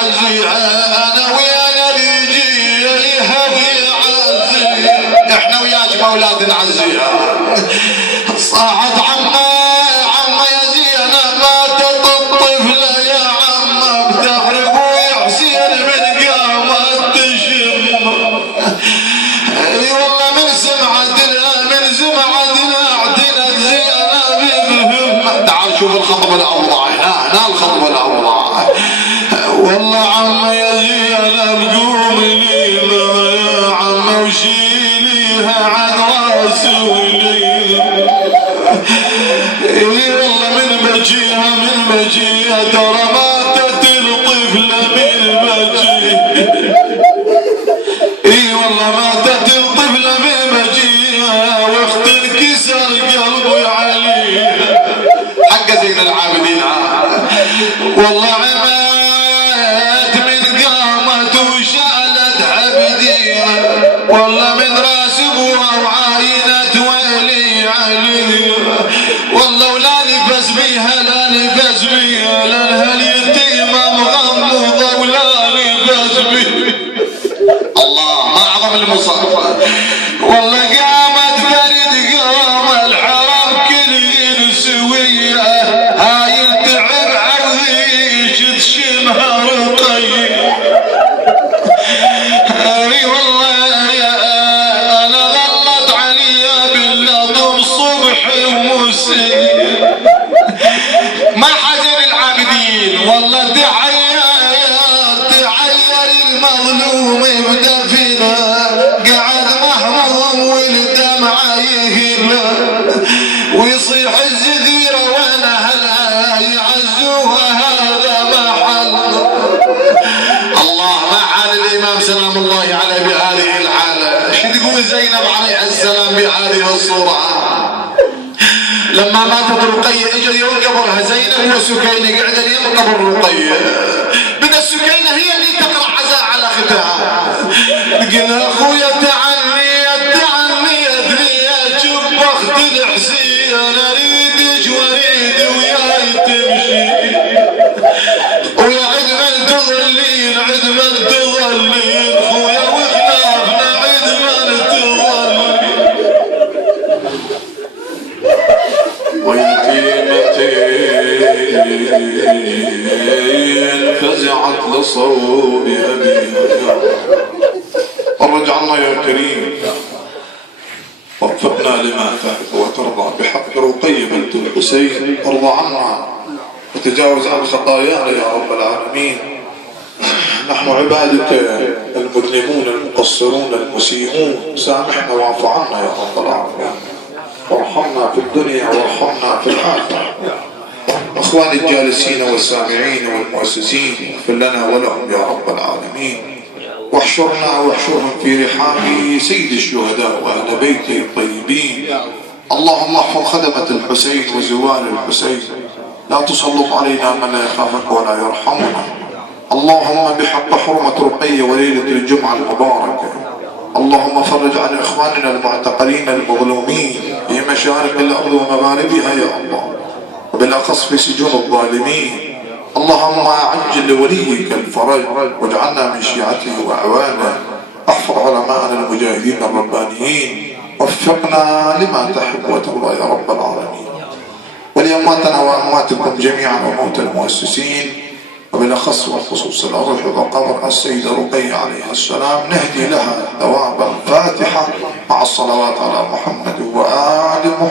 يعزيها انا ويانا يجيها ويعزيها، احنا وياك اولاد نعزيها. صاحت عمه يا زينب ماتت الطفله يا عمه بتغرب ويحسين من قامت تشم. اي والله من سمعتنا اعتنت زينب بهم. تعال شوف الخطبه الاوضاع هنا الخطبه الاوضاع. والله عمه يا زينب قومي لينا يا عمه وشيليها عن راسي ولينا. اي والله من بجيها ترى ماتت الطفله من بجيها. اي والله ماتت الطفله من بجيها واخت انكسر قلبي عليها. حق زين العابدين. والله عمات من قامت وشالت عبديها، والله من راس ابوها وعاينت ويلي عليها. والله ولا نفس بيها لانها اليتيمه مغمضه ولا نفس بيها. الله ما اعظم المصطفى. والله قامت فرد قام الحرم كل ينسويه، هاي التعب عويش تشمها رقيه. اي والله يا انا غلط عليا باللطم صبح ومسيء. ما حزن العابدين والله تعير المظلوم بدفنه، قعد مهموم والدمع يهله ويصيح الزذيره وانا هلا يعزوها هذا محل. الله ما حال الامام سلام الله عليه بهذه الحاله. شو تقول زينب عليه السلام بهذه الصوره؟ لما ماتت رقيه اجى يوم قبرها زينب وسكينه قعدت يم قبر رقيه. بدا سكينه هي اللي تقرا عزاء على اختها. قلنا اخويا تعني ادري يا شوف اخت الحسين اريدك واريد وياي تمشي ويا عدمن تظلين خويا وخلافنا عدمن تظلين. فزعت لصوب أبيها. ورجعنا يا كريم وفقنا لما تحب وترضى بحق رقية بنت الحسين. ارضى عنا وتجاوز عن خطايانا يا رب العالمين. نحن عبادك المذنبون المقصرون المسيئون، سامحنا واعف عنا يا رب العالمين، وارحمنا في الدنيا وارحمنا في الآخرة. اخواني الجالسين والسامعين والمؤسسين اغفر لنا ولهم يا رب العالمين، واحشرهم في رحاب سيد الشهداء واهل بيته الطيبين. اللهم احفظ خدمة الحسين وزوال الحسين، لا تسلط علينا من لا يخافك ولا يرحمنا. اللهم بحق حرمة رقية وليلة الجمعة المباركة، اللهم فرج عن اخواننا المعتقلين المظلومين في مشارق الارض ومغاربها يا الله، وبالاخص في سجون الظالمين. اللهم عجل لوليك الفرج واجعلنا من شيعته واعوانه. احفظ علماءنا المجاهدين الربانيين، وفقنا لما تحب وترضى يا رب العالمين. ولأمواتنا وأمواتكم جميعا وموتى المؤسسين، وبالأخص والخصوص الأرواح وقبر السيدة رقية عليها السلام، نهدي لها ثواب الفاتحة مع الصلوات على محمد وآل محمد.